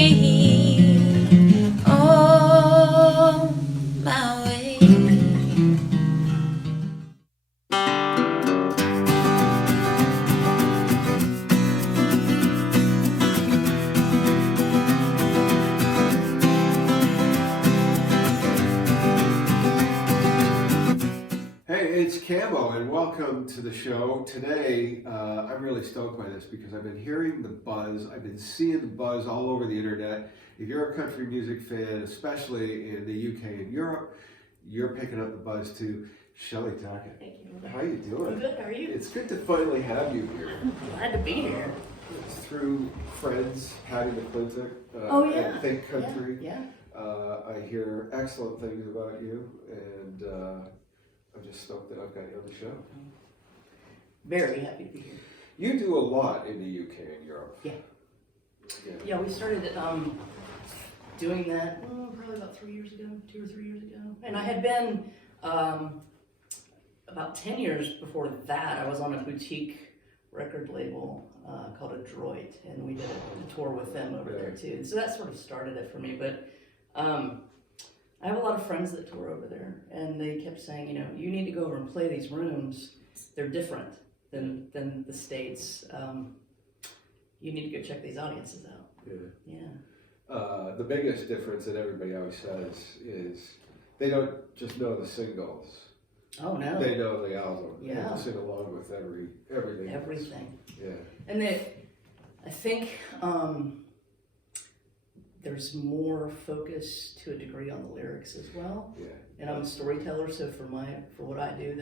on my way. Hey, it's Camo, and welcome to the show. Today, I'm really stoked by this because I've been hearing the buzz. I've been seeing the buzz all over the internet. If you're a country music fan, especially in the UK and Europe, you're picking up the buzz too. Cheley Tackett. Thank you. How you doing? I'm good. How are you? It's good to finally have you here. Glad to be here. It's through friends, Patty McClintock, Oh, yeah. and Think Country. Yeah. I hear excellent things about you, and I'm just stoked that I've got you on the show. Very happy to be here. You do a lot in the UK and Europe. Yeah. Yeah, we started doing that probably about 2 or 3 years ago. And I had been about 10 years before that. I was on a boutique record label called Adroit, and we did a tour with them over there too. And so that sort of started it for me. But I have a lot of friends that tour over there, and they kept saying, you know, you need to go over and play these rooms. They're different than the States. You need to go check these audiences out. Yeah. The biggest difference that everybody always says is they don't just know the singles. Oh no. They know the album. Yeah. And sing along with everything. Everything. Yeah. And I think there's more focus to a degree on the lyrics as well. Yeah. And I'm a storyteller, so for what I do,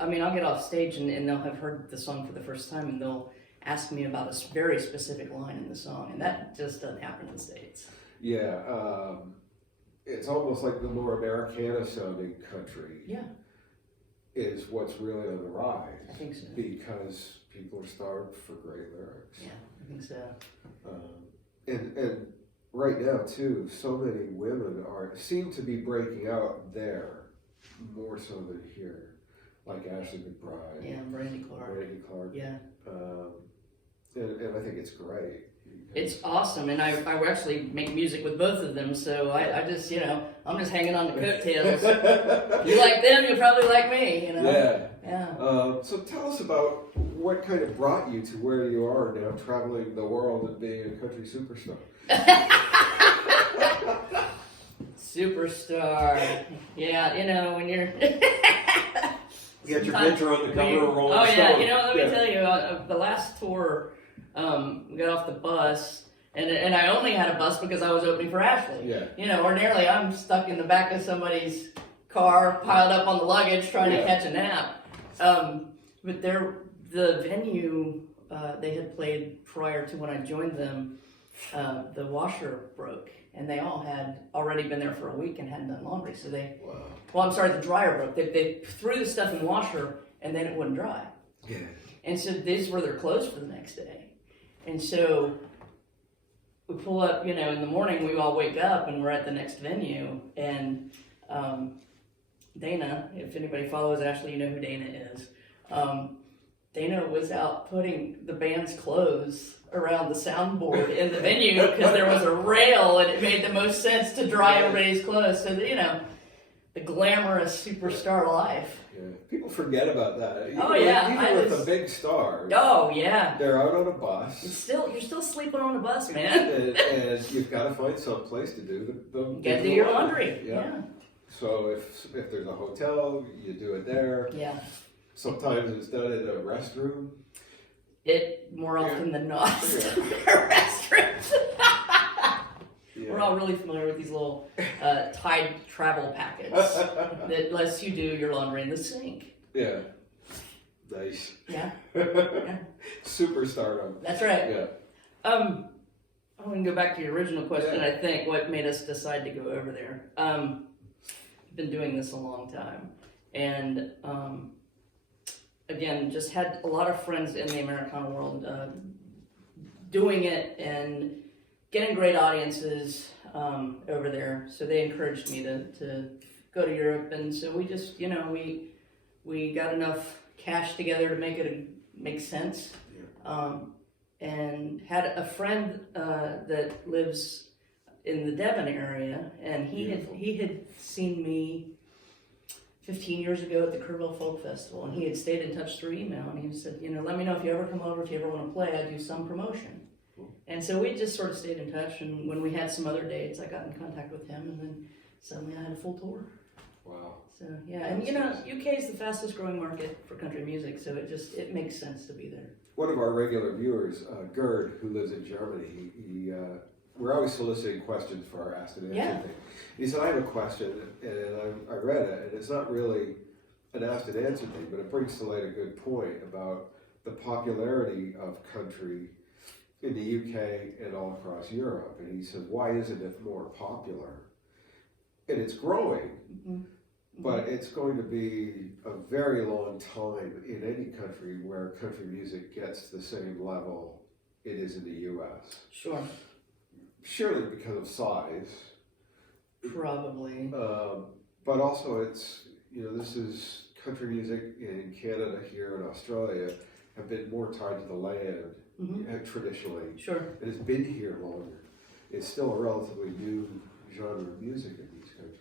I mean, I'll get off stage and they'll have heard the song for the first time, and they'll ask me about a very specific line in the song, and that just doesn't happen in the States. Yeah. It's almost like the more Americana sounding country. Yeah. Is what's really on the rise. I think so. Because people are starved for great lyrics. Yeah, I think so. And right now too, so many women seem to be breaking out there more so than here, like Ashley McBryde. Yeah, Brandy Clark. Yeah. And I think it's great. It's awesome, and I actually make music with both of them, so I just, you know, I'm just hanging on to coattails. If you like them, you'll probably like me, you know? Yeah. So tell us about what kind of brought you to where you are now, traveling the world and being a country superstar. Superstar. Yeah, you know, when you're... You got your picture on the cover of Rolling Stone. Oh yeah, you know, let me tell you, the last tour, we got off the bus, and I only had a bus because I was opening for Ashley. Yeah. You know, ordinarily I'm stuck in the back of somebody's car, piled up on the luggage, trying to catch a nap. But the venue they had played prior to when I joined them, the washer broke, and they all had already been there for a week and hadn't done laundry. So the dryer broke. They threw the stuff in the washer, and then it wouldn't dry. Yeah. And so these were their clothes for the next day. And so we pull up, you know, in the morning, we all wake up and we're at the next venue. And Dana, if anybody follows Ashley, you know who Dana is. Dana was out putting the band's clothes around the soundboard in the venue because there was a rail and it made the most sense to dry everybody's clothes. So, you know, the glamorous superstar life. Yeah. People forget about that. Even with the big stars. Oh yeah. They're out on a bus. You're still sleeping on a bus, man. and you've got to find some place to do the You gotta do your laundry. Yeah. So if there's a hotel, you do it there. Yeah. Sometimes it's done in a restroom. It more often than not. Restrooms. We're all really familiar with these little Tide travel packets that lets you do your laundry in the sink. Yeah. Nice. Yeah. Superstardom. That's right. Yeah. I want to go back to your original question. I think what made us decide to go over there. I've been doing this a long time, and again, just had a lot of friends in the Americana world doing it and getting great audiences over there. So they encouraged me to go to Europe, and so we just, you know, we got enough cash together to make it make sense. and had a friend that lives in the Devon area, and he had seen me 15 years ago at the Kerrville Folk Festival, and he had stayed in touch through email, and he said, let me know if you ever come over, if you ever want to play, I do some promotion. Cool. And so we just sort of stayed in touch, and when we had some other dates, I got in contact with him, and then suddenly I had a full tour. Wow. So yeah, and UK is the fastest growing market for country music, so it makes sense to be there. One of our regular viewers, Gerd, who lives in Germany, we're always soliciting questions for our Ask and Answer thing. He said, I have a question, and I read it, and it's not really an Ask and Answer thing, but it brings to light a good point about the popularity of country in the UK and all across Europe. And he said, why isn't it more popular? And it's growing, but it's going to be a very long time in any country where country music gets the same level it is in the US. Sure. Surely because of size. Probably. But also it's, this is country music in Canada, here in Australia, have been more tied to the land traditionally. Sure. It has been here longer. It's still a relatively new genre of music in these countries.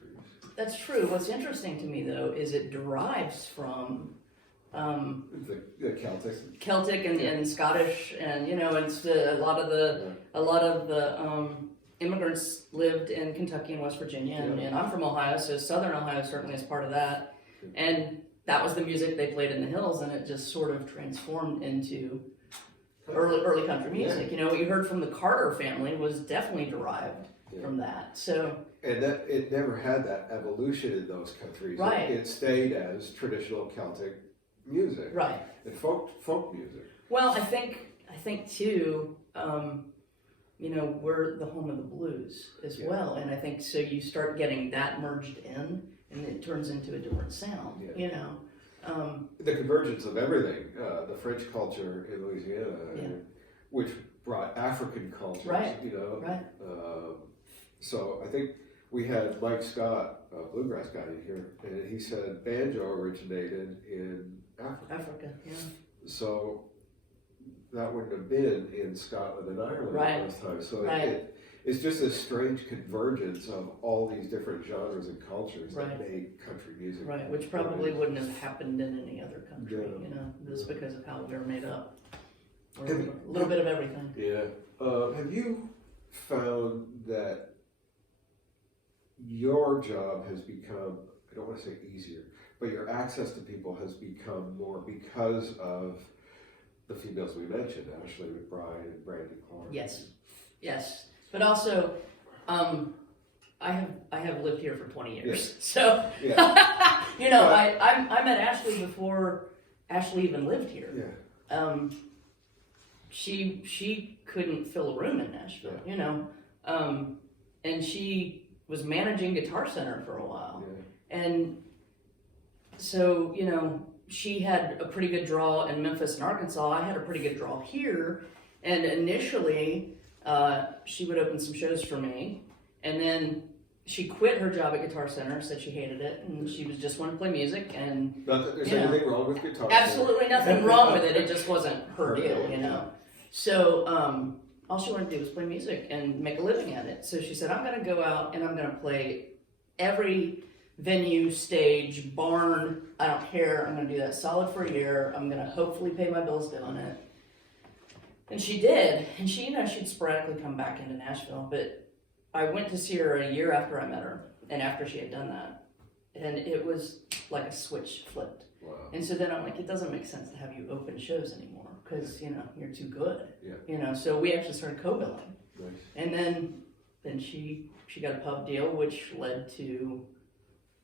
That's true. What's interesting to me, though, is it derives from the Celtic and Scottish, and it's a lot of the immigrants lived in Kentucky and West Virginia, and I'm from Ohio, so Southern Ohio certainly is part of that. And that was the music they played in the hills, and it just sort of transformed into early country music. What you heard from the Carter family was definitely derived from that. So. And that it never had that evolution in those countries. Right. It stayed as traditional Celtic music. Right. And folk music. Well, I think too, we're the home of the blues as well, and I think so. You start getting that merged in, and it turns into a different sound. The convergence of everything, the French culture in Louisiana, which brought African cultures. Right. Right. So I think we had Mike Scott, a bluegrass guy, in here, and he said banjo originated in Africa. Yeah. So that wouldn't have been in Scotland and Ireland at those times. So it's just a strange convergence of all these different genres and cultures that made country music. Right, which probably wouldn't have happened in any other country, just because of how we're made up. We're a little bit of everything. Yeah. Have you found that your job has become, I don't want to say easier, but your access to people has become more because of the females we mentioned, Ashley McBryde and Brandy Clark? Yes. But also, I have lived here for 20 years, so I met Ashley before Ashley even lived here. She couldn't fill a room in Nashville, and she was managing Guitar Center for a while, and so she had a pretty good draw in Memphis and Arkansas. I had a pretty good draw here, and initially she would open some shows for me, and then she quit her job at Guitar Center, said she hated it, and she was just wanted to play music. And not that there's anything wrong with Guitar Center. Absolutely nothing wrong with it. It just wasn't her deal, So all she wanted to do was play music and make a living at it. So she said, I'm going to go out and I'm going to play every venue, stage, barn, I don't care. I'm going to do that solid for a year. I'm going to hopefully pay my bills doing it. And she did. And she, she'd sporadically come back into Nashville. But I went to see her a year after I met her and after she had done that. And it was like a switch flipped. Wow. And so then I'm like, it doesn't make sense to have you open shows anymore because, you're too good. Yeah. So we actually started co-billing. Nice. And then she got a pub deal, which led to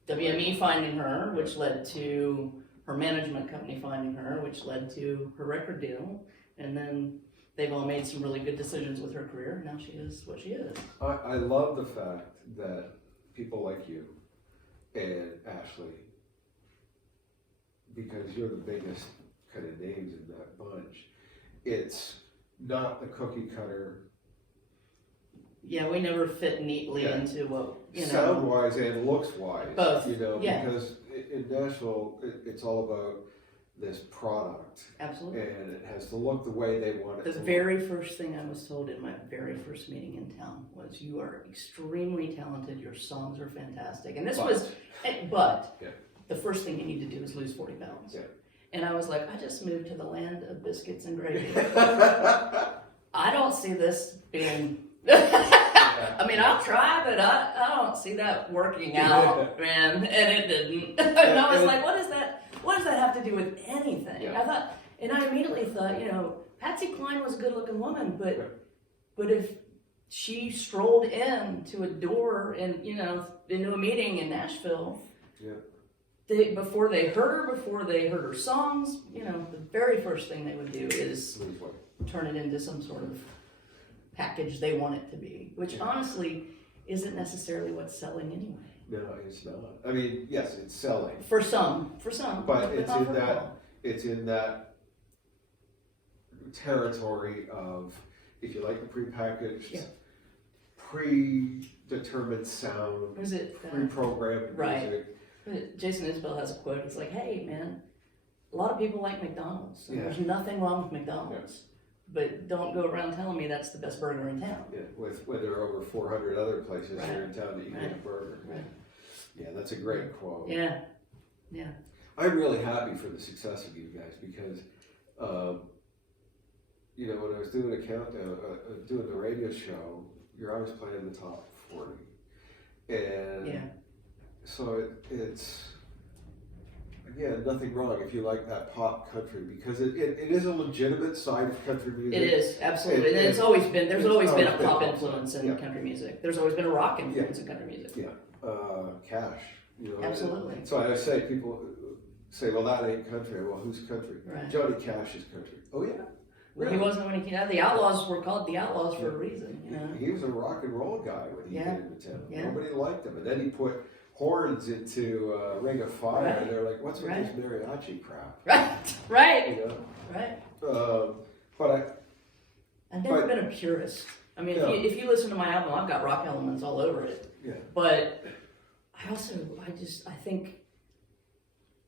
WME finding her, which led to her management company finding her, which led to her record deal. And then they've all made some really good decisions with her career. Now she is what she is. I love the fact that people like you and Ashley, because you're the biggest kind of names in that bunch, it's not the cookie cutter. Yeah, we never fit neatly into what, sound wise and looks wise. Both. Because in Nashville, it's all about this product. Absolutely. And it has to look the way they want it The to very first thing I was told in my very first meeting in town was, "You are extremely talented. Your songs are fantastic." And this but yeah. the first thing you need to do is lose 40 pounds. Yeah. And I was like, I just moved to the land of biscuits and gravy. I don't see this being. I mean, I'll try, but I don't see that working out, man. And it didn't. And I was like, what does that have to do with anything? Yeah. I thought, and I immediately thought, Patsy Cline was a good looking woman, but if she strolled into a door and, into a meeting in Nashville, before they heard her songs, the very first thing they would do is turn it into some sort of package they want it to be, which honestly isn't necessarily what's selling anyway. No, it's not. I mean, yes, it's selling. For some. But it's in that territory of, if you like the prepackaged, predetermined sound, Was it pre-programmed music. Jason Isbell has a quote. It's like, "Hey, man, a lot of people like McDonald's. And Yeah. There's nothing wrong with McDonald's, but don't go around telling me that's the best burger in town." Yeah, when there are over 400 other places Right. here in town that you can get a burger. Right. Yeah, that's a great quote. Yeah. I'm really happy for the success of you guys because, when I was doing a countdown, doing the radio show, you're always playing the top 40. And so it's, again, nothing wrong if you like that pop country because it is a legitimate side of country music. It is, absolutely. And there's always been a pop been influence in country music. There's always been a rock influence in country music. Yeah. Cash. Absolutely. So I say, people say, well, that ain't country. Well, who's country? Right. Johnny Cash is country. Oh, yeah. Well, he wasn't when he came out. The Outlaws were called the Outlaws for a reason, He was a rock and roll guy when he came into town. Yeah. Nobody liked him. And then he put horns into Ring of Fire. Right. And they're like, what's with this mariachi crap? Right. Right. But I've never been a purist. I mean, if you listen to my album, I've got rock elements all over it. Yeah. But I think,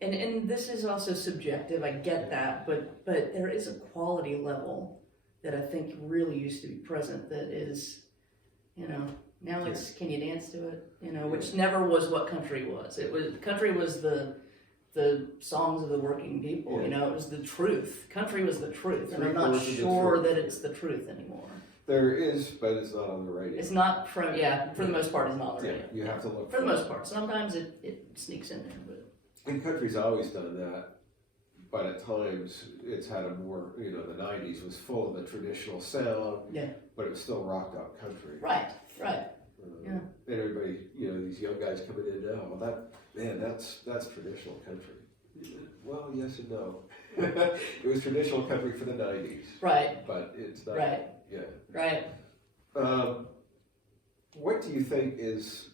and this is also subjective, I get that, but there is a quality level that I think really used to be present that is, now it's, can you dance to it? Which never was what country was. Country was the songs of the working people, it was the truth. Country was the truth, and I'm not sure that it's the truth anymore. There is, but it's not on the radio. It's not for the most part, it's not on the radio. You have to look for the most part. Sometimes it sneaks in there, but. And country's always done that, but at times it's had a more, the 90s was full of the traditional sound, but it was still rocked out country. Right. And everybody, these young guys coming in now, well, that's traditional country. Well, yes and no. It was traditional country for the 90s. Right. But it's not. Right. Yeah. Right. What do you think is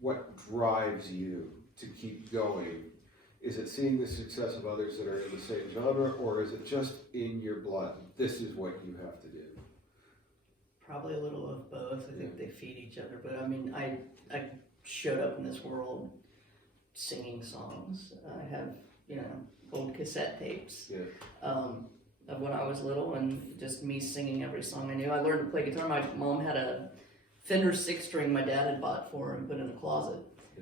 what drives you to keep going? Is it seeing the success of others that are in the same genre, or is it just in your blood? This is what you have to do. Probably a little of both. I think they feed each other. But I mean, I showed up in this world singing songs. I have, old cassette tapes of when I was little, and just me singing every song I knew. I learned to play guitar. My mom had a Fender 6-string my dad had bought for her and put in a closet.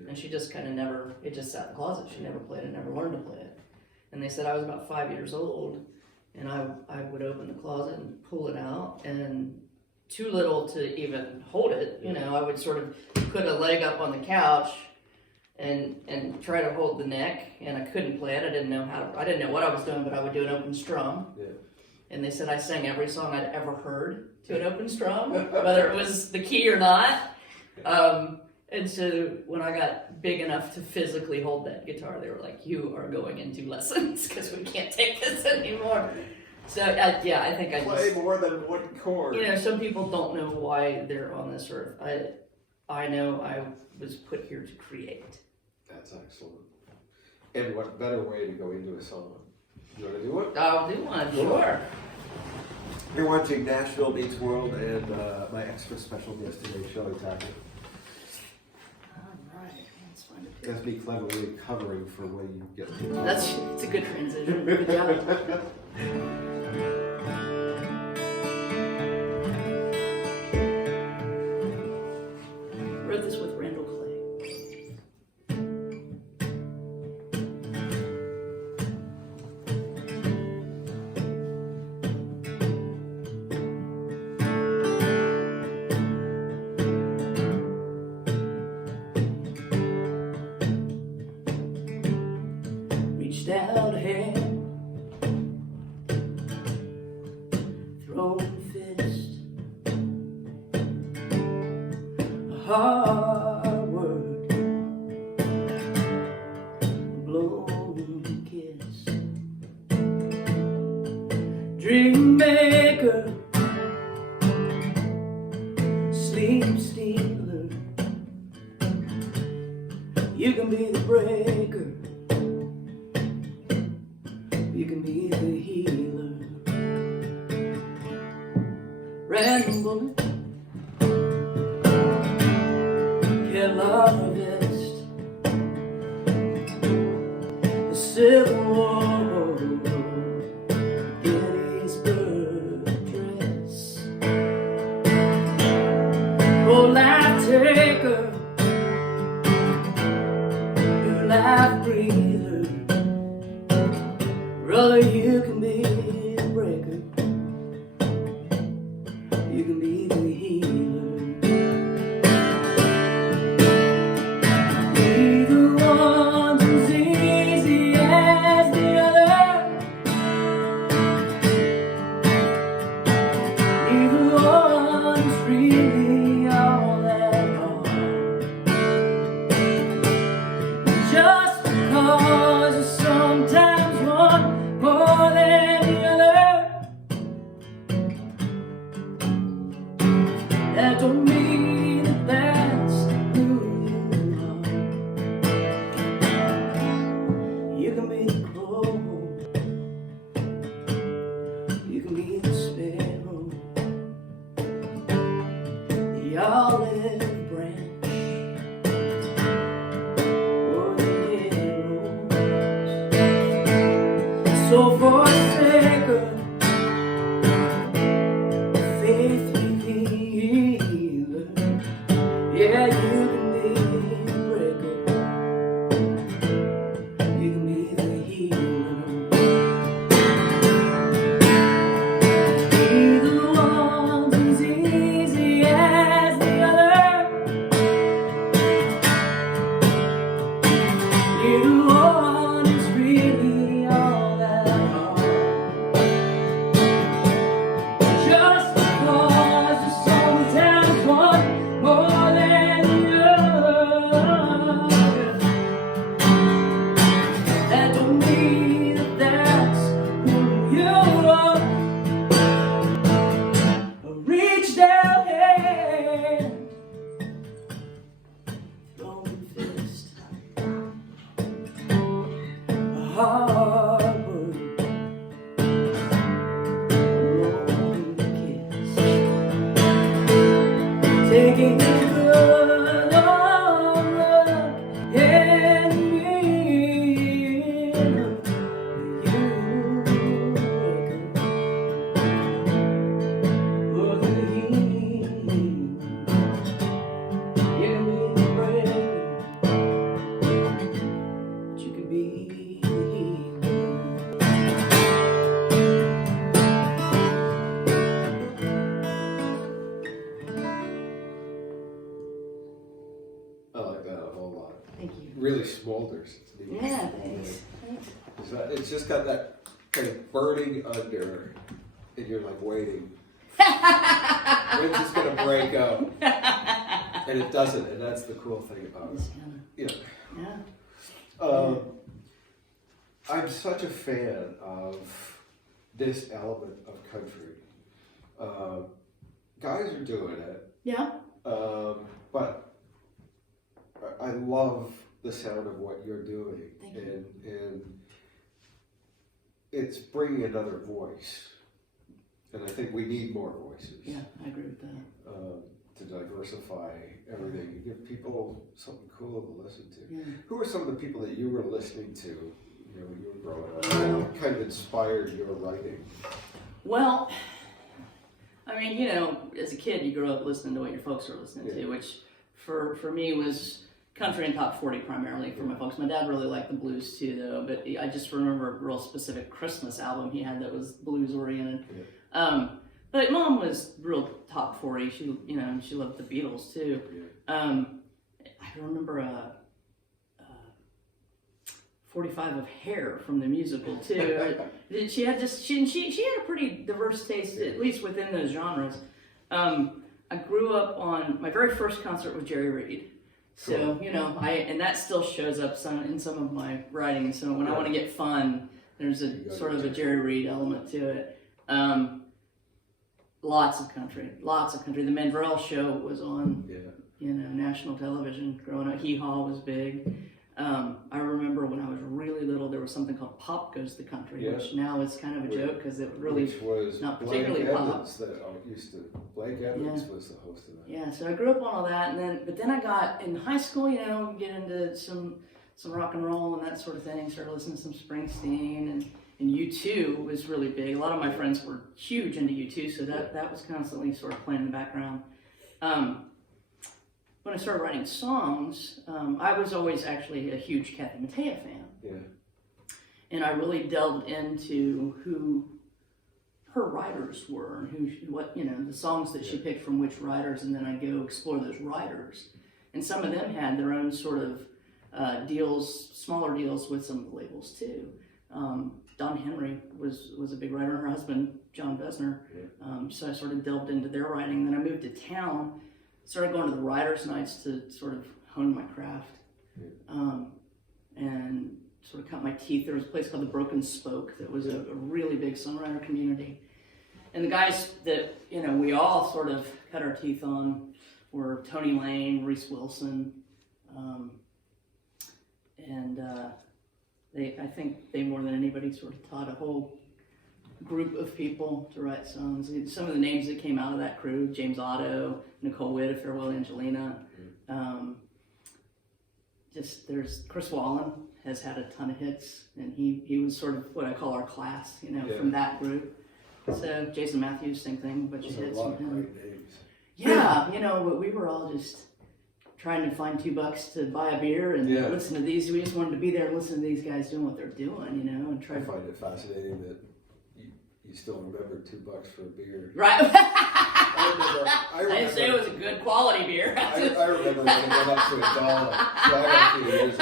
And she just kind of it just sat in the closet. She never played it, never learned to play it. And they said I was about 5 years old, and I would open the closet and pull it out, and too little to even hold it. I would sort of put a leg up on the couch and try to hold the neck, and I couldn't play it. I didn't know what I was doing, but I would do an open strum. Yeah. And they said I sang every song I'd ever heard to an open strum, whether it was the key or not. And so when I got big enough to physically hold that guitar, they were like, "You are going into lessons because we can't take this anymore." So I think I play more than one chord. Some people don't know why they're on this earth. I know I was put here to create. That's excellent. And what better way to go into a song? You want to do it? I'll do one, sure. You're watching Nashville Meets World, and my extra special guest today, Cheley Tackett. All right, let's find a That's me cleverly covering for when you get to It's a good transition. Good job. Wrote this with Randall Clay. Reached out a hand, thrown fist, a hard word, a blown kiss, dream maker, sleep stealer. You can be the breaker, you can be the healer. Random bullet, Kevlar vest, the Civil War, Gettysburg dress, pro-life taker, new life breather. Brother, you can be the breaker, you can be the healer. Neither one's as easy as the other. Neither one's really all that hard. Just because you sometimes want more than the other, that don't mean that that's who you are. You can be the crow, you can be the sparrow, the olive branch, or the rose. So forsaker, faith revealer, yeah, you can be the breaker, you can be the healer. Neither one's as easy as the other. Neither one is really all that hard. Just because you sometimes want more than the other, that don't mean that that's who you are. Reach down hand, thrown fist, a hard word, a long kiss, taking a good long look in the mirror. You or the healing, you can be the breaker, but you can be the healer. I like that a whole lot. Thank you. Really smolders. It's neat. Yeah, thanks. It's just got that kind of burning under, and you're like waiting. When's this gonna break out? And it doesn't, and that's the cool thing about it. Yeah. I'm such a fan of this element of country. Guys are doing it, Yeah. but I love the sound of what you're doing, Thank you. and it's bringing another voice, and I think we need more voices. Yeah, I agree with that. To to diversify everything. You give people something cool to listen to. Yeah. Who were some of the people that you were listening to, when you were growing up, that kind of inspired your writing? Well, I mean, as a kid, you grow up listening to what your folks were listening to, which for me was country and top 40 primarily for my folks. My dad really liked the blues too, though, but I just remember a real specific Christmas album he had that was blues oriented. Yeah. But Mom was real top 40. She loved the Beatles too. Yeah. I remember a 45 of Hair from the musical too. She had a pretty diverse taste, at least within those genres. I grew up on, my very first concert was Jerry Reed. So, and that still shows up in some of my writing. So when I want to get fun, there's a sort of a Jerry Reed element to it. Lots of country. The Mandrell Show was on, national television growing up. Hee Haw was big. I remember when I was really little, there was something called Pop Goes the Country, which now is kind of a joke because it really was not particularly pop. Blake Evans was the host of that. Yeah, so I grew up on all that, but then I got in high school, get into some rock and roll and that sort of thing. Started listening to some Springsteen and U2 was really big. A lot of my friends were huge into U2, so that was constantly sort of playing in the background. When I started writing songs, I was always actually a huge Kathy Mattea fan. Yeah. And I really delved into who her writers were and the songs that she picked from which writers, and then I'd go explore those writers. And some of them had their own sort of smaller deals with some of the labels too. Don Henry was a big writer, her husband, John Besner. Yeah. So I sort of delved into their writing. Then I moved to town, started going to the writers' nights to sort of hone my craft, and sort of cut my teeth. There was a place called the Broken Spoke that was a really big songwriter community. And the guys that, we all sort of cut our teeth on were Tony Lane, Reese Wilson, I think they more than anybody sort of taught a whole group of people to write songs. Some of the names that came out of that crew: James Otto, Nicole Witt, Farewell Angelina. There's Chris Wallen has had a ton of hits, and he was sort of what I call our class, from that group. So Jason Matthews, same thing, but you hits from him. Yeah, we were all just trying to find $2 to buy a beer and listen to these. We just wanted to be there and listen to these guys doing what they're doing, and try. I find it fascinating that you still remember $2 for a beer. Right. I didn't say it was a good quality beer. I remember when it went up to $1. So I got a few years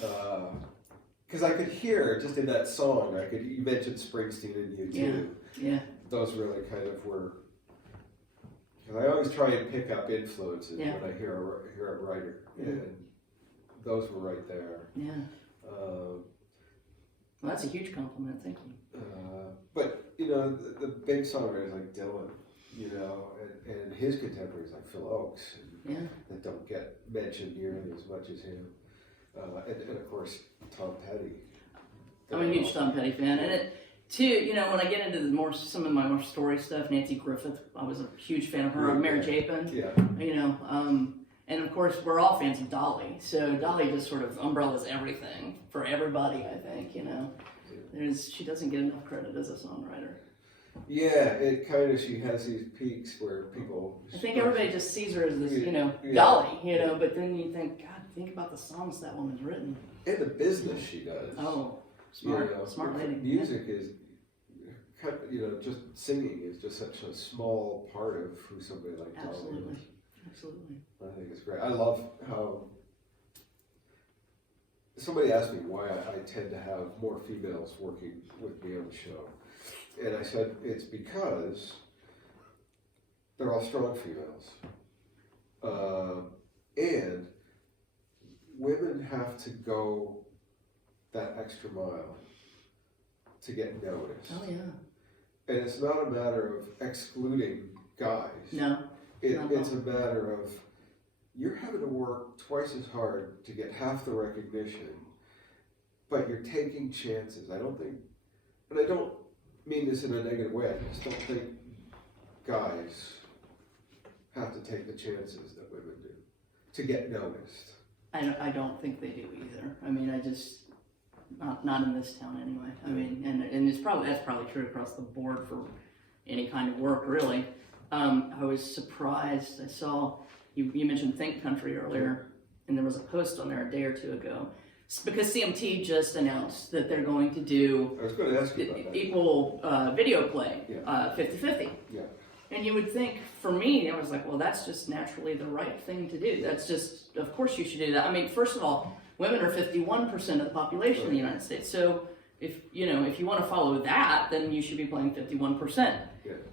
ago. Because I could hear just in that song, you mentioned Springsteen and U2. Yeah. Those really kind of were. Because I always try and pick up influences when I hear a writer, and those were right there. Yeah. Well, that's a huge compliment. Thank you. But the big songwriters like Dylan, and his contemporaries like Phil Oakes, that don't get mentioned nearly as much as him, and of course Tom Petty. I'm a huge Tom Petty fan, and it too. When I get into some of my more story stuff, Nancy Griffith, I was a huge fan of her. Mary Chapin. Yeah. And of course, we're all fans of Dolly. So Dolly just sort of umbrellas everything for everybody, I think, She doesn't get enough credit as a songwriter. Yeah, she has these peaks where people... I think everybody just sees her as this, Dolly, but then you think, God, think about the songs that woman's written. And the business she does. Oh, smart lady. Music is... just singing is just such a small part of who somebody like Dolly is. Absolutely. I think it's great. I love how somebody asked me why I tend to have more females working with me on the show. And I said, it's because they're all strong females. And women have to go that extra mile to get noticed. Oh, yeah. And it's not a matter of excluding guys. No. It's a matter of you're having to work twice as hard to get half the recognition, but you're taking chances. I don't mean this in a negative way, I just don't think guys have to take the chances that women do to get noticed. I don't think they do either. I mean, I just, not in this town anyway. I mean, and that's probably true across the board for any kind of work, really. I was surprised. I saw, you mentioned Think Country earlier, and there was a post on there a day or two ago. It's because CMT just announced that they're going to do I was going to ask you about that. equal video play, Yeah. 50-50. Yeah. And you would think, for me, I was like, well, that's just naturally the right thing to do. That's just, of course you should do that. I mean, first of all, women are 51% of the population in the United States. So if you want to follow that, then you should be playing 51%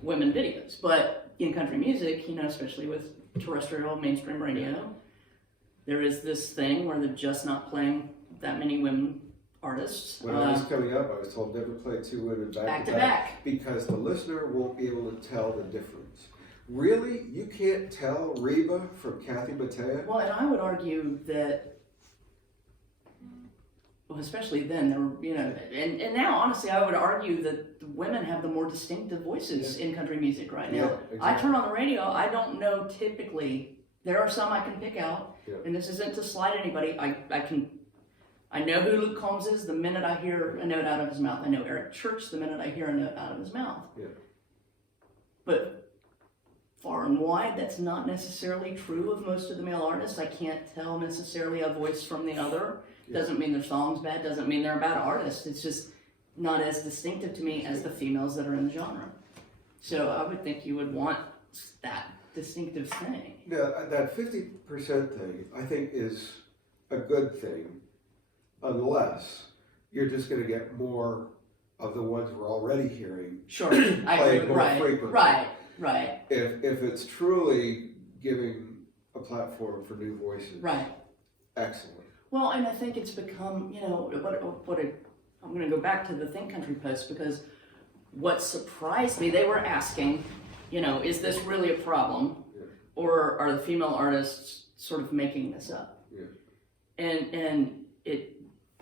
women videos. But in country music, especially with terrestrial mainstream radio, there is this thing where they're just not playing that many women artists. When I was coming up, I was told never play two women back to back because the listener won't be able to tell the difference. Really? You can't tell Reba from Kathy Mattea? Well, and I would argue that, well, especially then, there were, and now, honestly, I would argue that the women have the more distinctive voices in country music right now. Yeah, exactly. I turn on the radio, I don't know typically, there are some I can pick out, and this isn't to slight anybody, I know who Luke Combs is the minute I hear a note out of his mouth. I know Eric Church the minute I hear a note out of his mouth. Yeah. But far and wide, that's not necessarily true of most of the male artists. I can't tell necessarily a voice from the other. Doesn't mean their song's bad, doesn't mean they're a bad artist. It's just not as distinctive to me as the females that are in the genre. So I would think you would want that distinctive thing. Now, that 50% thing, I think, is a good thing, unless you're just going to get more of the ones we're already hearing. Sure, I agree. Right. If it's truly giving a platform for new voices, excellent. Well, and I think it's become, I'm going to go back to the Think Country post, because what surprised me, they were asking, is this really a problem, or are the female artists sort of making this up? And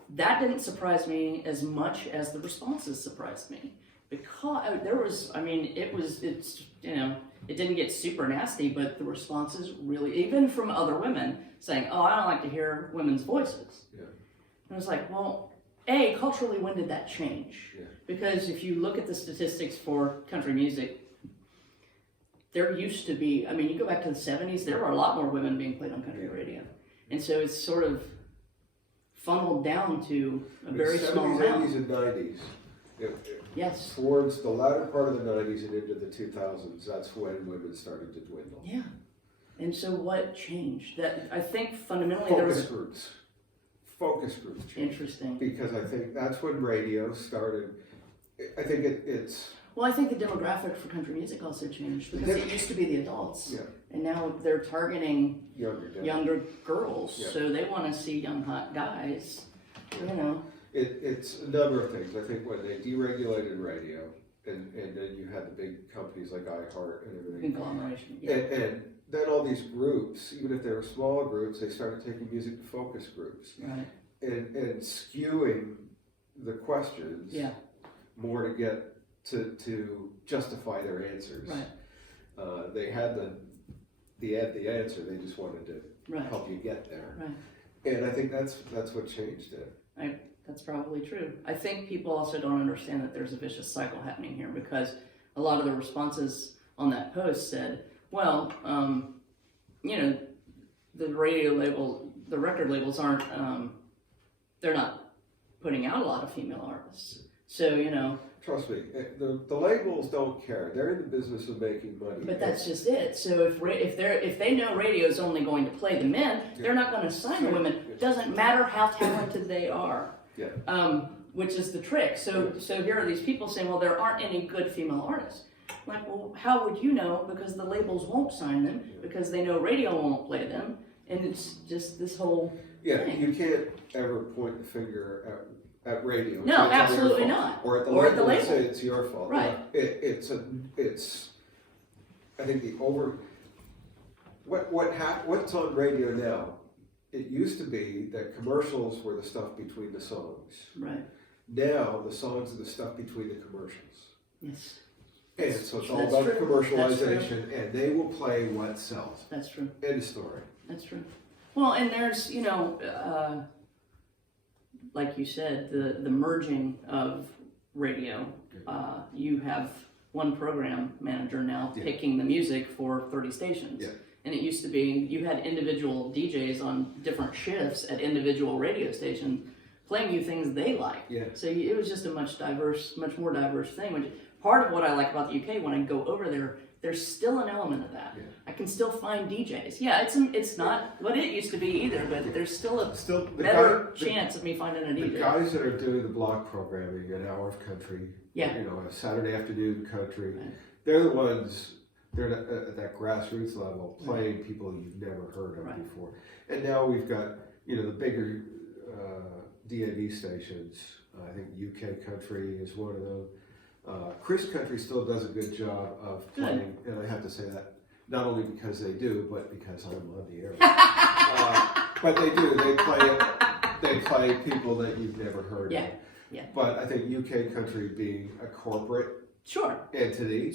that didn't surprise me as much as the responses surprised me, because there was, it didn't get super nasty, but the responses really, even from other women saying, oh, I don't like to hear women's voices. And I was like, well, culturally, when did that change? Because if you look at the statistics for country music, there used to be, you go back to the 70s, there were a lot more women being played on country radio. And so it's sort of funneled down to a very small amount. 70s, 80s, and 90s. Yes. Towards the latter part of the 90s and into the 2000s, that's when women started to dwindle. Yeah. And so what changed? That I think fundamentally there was focus groups changed. Interesting. Because I think that's when radio started. I think it's. Well, I think the demographic for country music also changed, because it used to be the adults, and now they're targeting younger girls. So they want to see young hot guys. It's a number of things. I think when they deregulated radio, and then you had the big companies like iHeart and everything. Conglomeration. And then all these groups, even if they were smaller groups, they started taking music to focus groups. Right. And skewing the questions more to get to justify their answers. Right. They had the answer, they just wanted to help you get there. Right. And I think that's what changed it. That's probably true. I think people also don't understand that there's a vicious cycle happening here, because a lot of the responses on that post said, well, the record labels aren't, they're not putting out a lot of female artists. So, Trust me, the labels don't care. They're in the business of making money. But that's just it. So if they know radio's only going to play the men, they're not going to sign the women. It doesn't matter how talented they are. Which is the trick. So here are these people saying, well, there aren't any good female artists. Like, well, how would you know? Because the labels won't sign them, because they know radio won't play them, and it's just this whole thing. You can't ever point the finger at radio. No, absolutely not. Or at the label and say it's your fault. Right. It's I think what's on radio now. It used to be that commercials were the stuff between the songs. Right. Now the songs are the stuff between the commercials. Yes. And so it's all That's about true. commercialization, and they will play what sells. That's true. End of story. That's true. Well, and there's, like you said, the merging of radio. You have one program manager now picking the music for 30 stations. Yeah. And it used to be you had individual DJs on different shifts at individual radio stations playing you things they like. Yeah. So it was just a much more diverse thing. Which part of what I like about the UK when I go over there, there's still an element of that. Yeah. I can still find DJs. Yeah, it's not what it used to be either, but there's still a better chance of me finding a DJ. The guys that are doing the block programming, an hour of country, a Saturday afternoon country, they're the ones. They're at that grassroots level playing people you've never heard of before. And now we've got the bigger DAB stations. I think UK Country is one of them. Chris Country still does a good job of playing, and I have to say that not only because they do, but because I'm on the air. But they do. They play people that you've never heard of. Yeah. But I think UK Country being a corporate entity,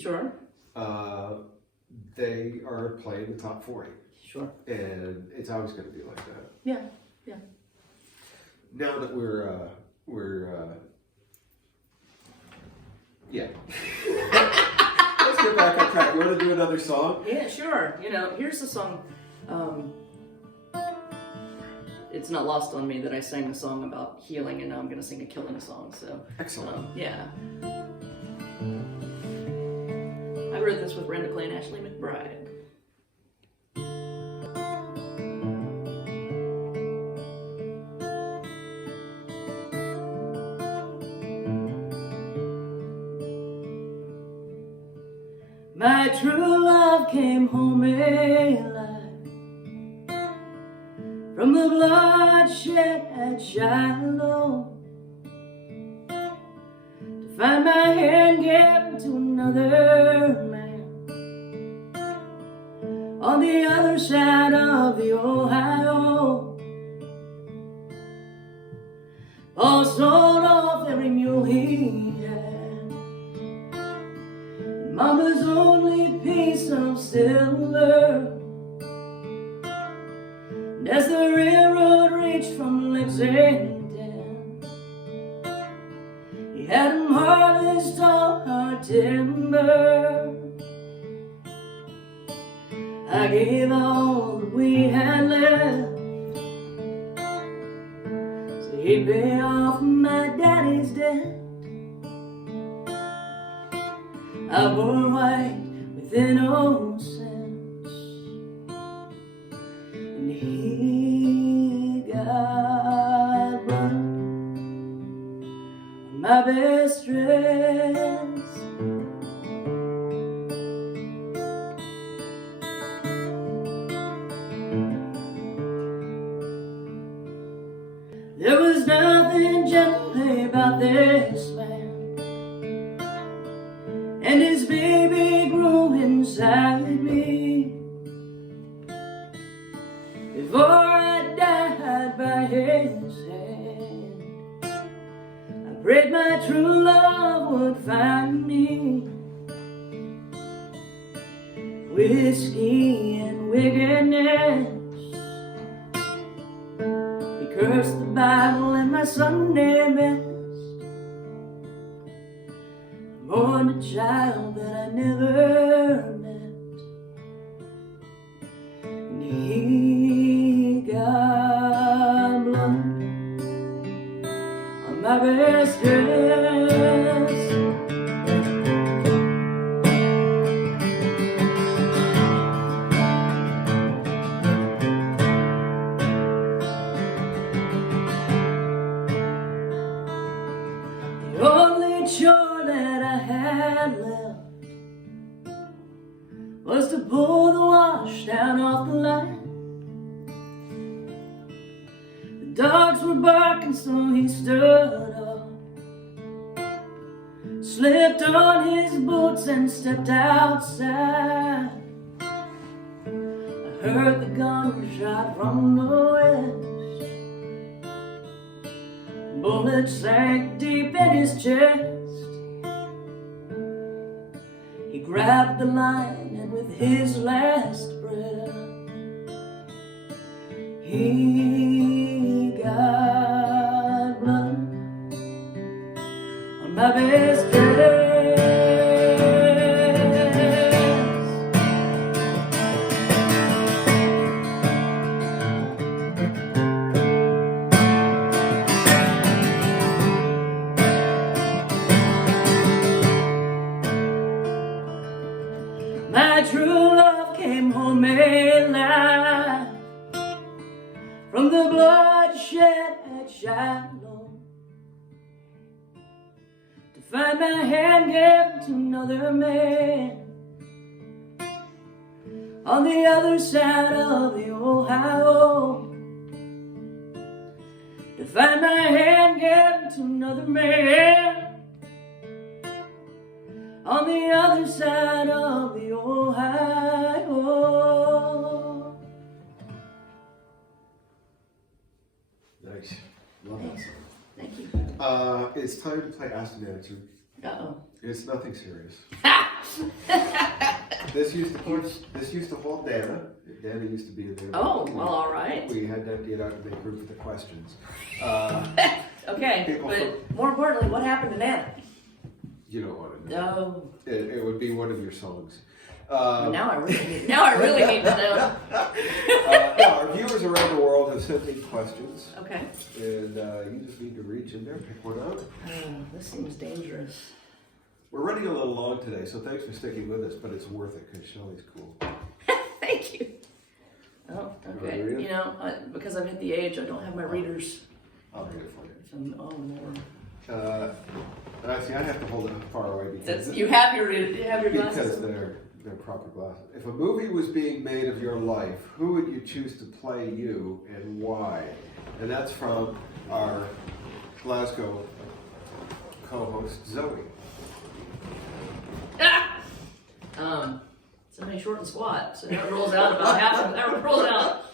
they are playing the top 40. Sure. And it's always going to be like that. Yeah. Now that we're let's get back on track. You want to do another song? Yeah, sure. Here's the song. It's not lost on me that I sang a song about healing, and now I'm going to sing a killing song. So excellent. I wrote this with Brenda Clay and Ashley McBryde. My true love came home alive from the bloodshed at Shiloh, to find my hand given to another man on the other side of the Ohio. Paul sold off every mule he had, and Mama's only piece of silver. And as the railroad reached from Lexington, he had him harvest all our timber. I gave all that we had left, so he'd pay off my daddy's debt. I bore white with innocence, and he got blood on my best dress. There was nothing gentle about this man, and his baby grew inside me. Before I died by his hand, I prayed my true love would find me. Whiskey and wickedness, he cursed the Bible and my Sunday best. Born a child that I never met, and he got blood on my best dress. The only chore that I had left was to pull the wash down off the line. The dogs were barking, so he stood up, slipped on his boots and stepped outside. I heard the gunshot from the west, bullet sank deep in his chest, grabbed the line, and with his last breath, he got blood on my best dress. My true love came home alive from the bloodshed at Shiloh, to find my hand given to another man on the other side of the Ohio, to find my hand given to another man on the other side of the Ohio. Nice. Love that song. Thank you. It's time to play Ask and Answer. Uh-oh. It's nothing serious. This used to hold Dana. Dana used to be in there. Oh, well, all right. We had to empty it out to make room for the questions. Okay, but more importantly, what happened to Nana? You don't want to know. No. It would be one of your songs. Now I really need to know. Our viewers around the world have sent in questions. Okay. And you just need to reach in there, pick one out. This seems dangerous. We're running a little long today, so thanks for sticking with us, but it's worth it because Cheley's cool. Thank you. Oh, okay. Read it? You know, because I've hit the age, I don't have my readers. I'll read it for you. Oh, Lord. Actually, I have to hold it far away because You have your glasses? Because they're proper glasses. If a movie was being made of your life, who would you choose to play you and why? And that's from our Glasgow co-host Zoe. Somebody short and squat, so that rolls out about half. That rolls out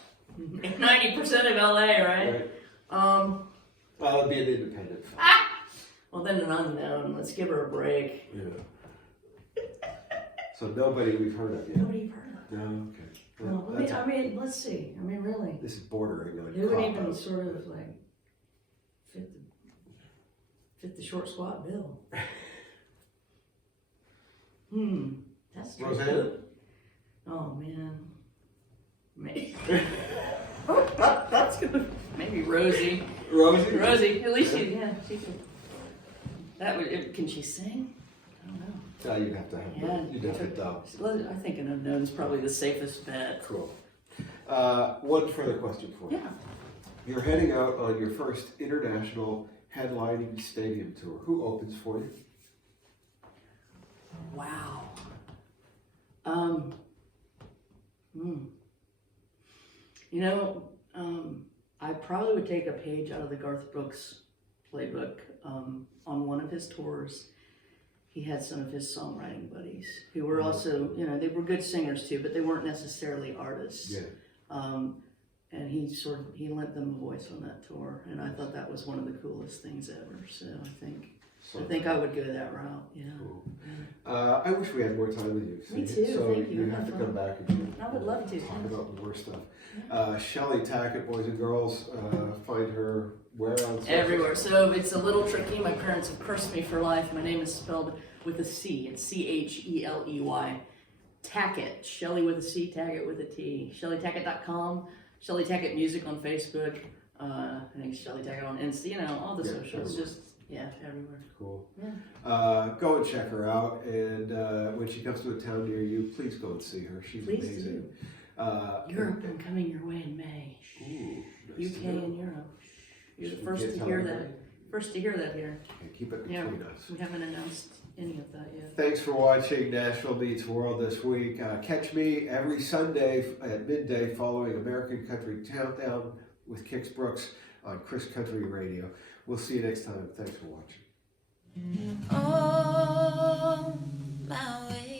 90% of LA, right? Well, it'd be an independent film. Well, then an unknown. Let's give her a break. Yeah. So nobody we've heard of yet. Nobody you've heard of. No, okay. Well, let's see. I mean, really. This is bordering on Who would even sort of like fit the short squat bill? That's tricky. Roseanne? Oh man. Maybe. That's good. Maybe Rosie. Rosie? Rosie. At least she can. That would. Can she sing? I don't know. You'd have to have. You'd have to dub. I think an unknown is probably the safest bet. Cool. One further question for you. Yeah. You're heading out on your first international headlining stadium tour. Who opens for you? Wow. You know, I probably would take a page out of the Garth Brooks playbook. On one of his tours, he had some of his songwriting buddies who were also, you know, they were good singers too, but they weren't necessarily artists. Yeah. And he lent them a voice on that tour, and I thought that was one of the coolest things ever. So I think I would go that route. Yeah. Cool. I wish we had more time with you. Me too. So Thank you. You have to come back and I would love to. talk about more stuff. Cheley Tackett, boys and girls, find her where on social? Everywhere. So it's a little tricky. My parents have cursed me for life. My name is spelled with a C. It's Cheley. Tackett. Cheley with a C, Tackett with a T. CheleyTackett.com. Cheley Tackett Music on Facebook. I think Cheley Tackett on Insta. You know, all the socials. Everywhere. Just everywhere. Cool. Yeah. Go and check her out, and when she comes to a town near you, please go and see her. She's amazing. Europe and coming your way in May. Ooh, nice UK and Europe. You're the first to hear that. First to hear that here. Okay, keep it between us. We haven't announced any of that yet. Thanks for watching Nashville Meets World this week. Catch me every Sunday at midday following American Country Countdown with Kix Brooks on Chris Country Radio. We'll see you next time. Thanks for watching. On my way.